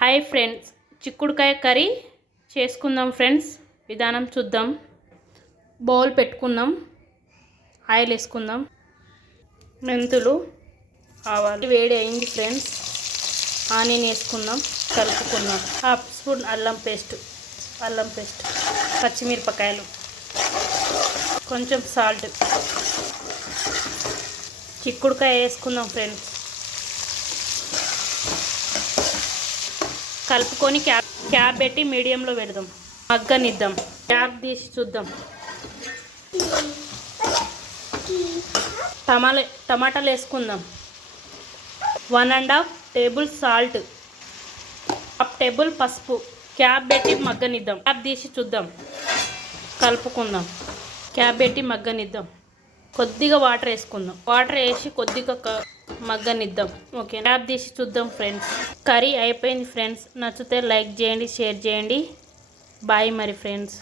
Hi friends, చిక్కుడుకాయ curry చేసుకుందాం friends. విధానం చూద్దాం. బౌల్ పెట్టుకుందాం, ఆయిల్ వేసుకుందాం, మెంతులు, ఆవాలు వేడి అయింది ఫ్రెండ్స్. ఆనియన్ వేసుకుందాం, కలుపుకుందాం. హాఫ్ స్పూన్ అల్లం పేస్ట్, పచ్చిమిరపకాయలు, కొంచెం సాల్ట్, చిక్కుడుకాయ వేసుకుందాం ఫ్రెండ్స్. కలుపుకొని క్యాప్ పెట్టి మీడియంలో పెడదాం, మగ్గనిద్దాం. క్యాప్ తీసి చూద్దాం. టమాటాలు వేసుకుందాం. 1½ టేబుల్ సాల్ట్, హాఫ్ టేబుల్ పసుపు. క్యాప్ పెట్టి మగ్గనిద్దాం. క్యాప్ తీసి చూద్దాం, కలుపుకుందాం. క్యాప్ పెట్టి మగ్గనిద్దాం. కొద్దిగా వాటర్ వేసుకుందాం. వాటర్ వేసి కొద్దిగా మగ్గనిద్దాం. ఓకే, క్యాప్ తీసి చూద్దాం ఫ్రెండ్స్. కర్రీ అయిపోయింది ఫ్రెండ్స్. నచ్చితే లైక్ చేయండి, షేర్ చేయండి. బాయ్ మరి ఫ్రెండ్స్.